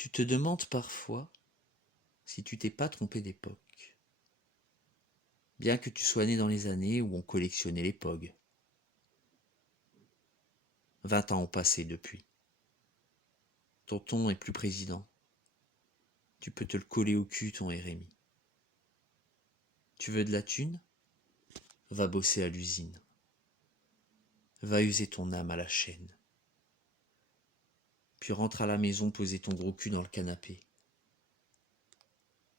Tu te demandes parfois si tu t'es pas trompé d'époque, bien que tu sois né dans les années où on collectionnait les POG. 20 ans ont passé depuis. Tonton est plus président. Tu peux te le coller au cul, ton RMI. Tu veux de la thune? Va bosser à l'usine. Va user ton âme à la chaîne. Puis rentre à la maison poser ton gros cul dans le canapé.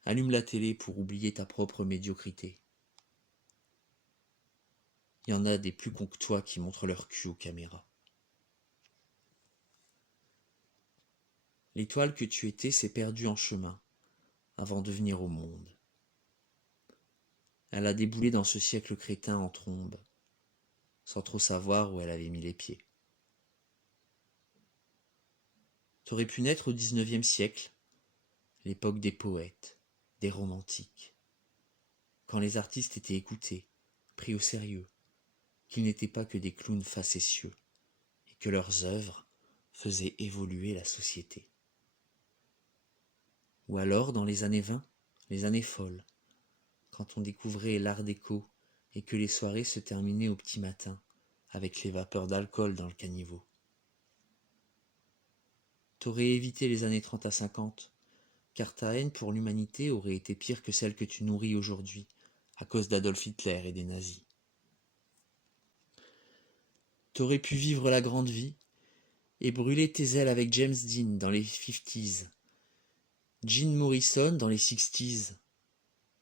Allume la télé pour oublier ta propre médiocrité. Il y en a des plus cons que toi qui montrent leur cul aux caméras. L'étoile que tu étais s'est perdue en chemin avant de venir au monde. Elle a déboulé dans ce siècle crétin en trombe, sans trop savoir où elle avait mis les pieds. T'aurais pu naître au XIXe siècle, l'époque des poètes, des romantiques, quand les artistes étaient écoutés, pris au sérieux, qu'ils n'étaient pas que des clowns facétieux, et que leurs œuvres faisaient évoluer la société. Ou alors dans les années 20, les années folles, quand on découvrait l'art déco et que les soirées se terminaient au petit matin, avec les vapeurs d'alcool dans le caniveau. T'aurais évité les années 30 à 50, car ta haine pour l'humanité aurait été pire que celle que tu nourris aujourd'hui, à cause d'Adolf Hitler et des nazis. T'aurais pu vivre la grande vie et brûler tes ailes avec James Dean dans les 50s, Jim Morrison dans les 60s,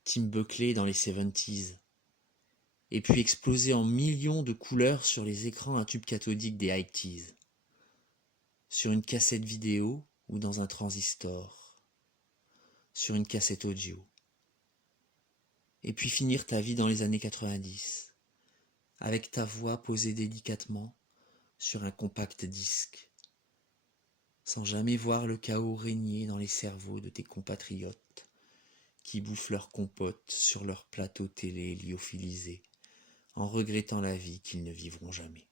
Tim Buckley dans les 70s, et puis exploser en millions de couleurs sur les écrans à tube cathodique des 80s, sur une cassette vidéo ou dans un transistor, sur une cassette audio, et puis finir ta vie dans les années 90, avec ta voix posée délicatement sur un compact disque, sans jamais voir le chaos régner dans les cerveaux de tes compatriotes qui bouffent leur compote sur leur plateau télé lyophilisé, en regrettant la vie qu'ils ne vivront jamais.